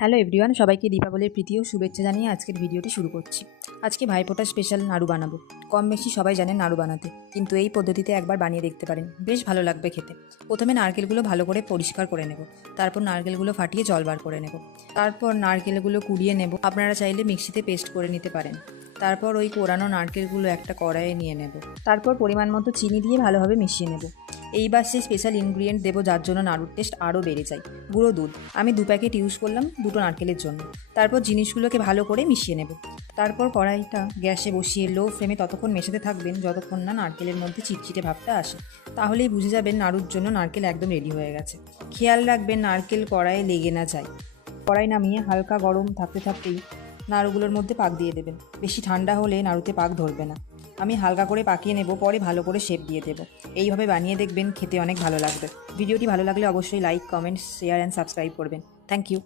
Hello everyone, সবাইকে দীপাবলির প্রীতি ও শুভেচ্ছা জানিয়ে আজকের ভিডিওটি শুরু করছি। আজকে ভাইফোঁটা স্পেশাল নাড়ু বানাবো। কম বেশি সবাই জানেন নাড়ু বানাতে, কিন্তু এই পদ্ধতিতে একবার বানিয়ে দেখতে পারেন, বেশ ভালো লাগবে খেতে। প্রথমে নারকেলগুলো ভালো করে পরিষ্কার করে নেব, তারপর নারকেলগুলো ফাটিয়ে জল বার করে নেব, তারপর নারকেলগুলো কুড়িয়ে নেব। আপনারা চাইলে মিক্সিতে পেস্ট করে নিতে পারেন। তারপর ওই কোরানো নারকেলগুলো একটা কড়াইয়ে নিয়ে নেব, তারপর পরিমাণ মতো চিনি দিয়ে ভালোভাবে মিশিয়ে নেব। এইবার সেই স্পেশাল ইনগ্রিডিয়েন্ট দেবো যার জন্য নাড়ুর টেস্ট আরও বেড়ে যায়, গুঁড়ো দুধ। আমি 2 প্যাকেট ইউজ করলাম দুটো নারকেলের জন্য। তারপর জিনিসগুলোকে ভালো করে মিশিয়ে নেব। তারপর কড়াইটা গ্যাসে বসিয়ে লো ফ্লেমে ততক্ষণ মেশাতে থাকবেন যতক্ষণ না নারকেলের মধ্যে চিটচিটে ভাবটা আসে। তাহলেই বুঝে যাবেন নাড়ুর জন্য নারকেল একদম রেডি হয়ে গেছে। খেয়াল রাখবেন নারকেল কড়াইয়ে লেগে না যায়। কড়াই নামিয়ে হালকা গরম থাকতে থাকতেই নাড়ুগুলোর মধ্যে পাক দিয়ে দেবেন। বেশি ঠান্ডা হলে নাড়ুতে পাক ধরবে না। আমি হালকা করে পাকিয়ে নেব, পরে ভালো করে শেপ দিয়ে দেবো। এইভাবে বানিয়ে দেখবেন, খেতে অনেক ভালো লাগবে। ভিডিওটি ভালো লাগলে অবশ্যই like, comment, share and subscribe করবেন। Thank you.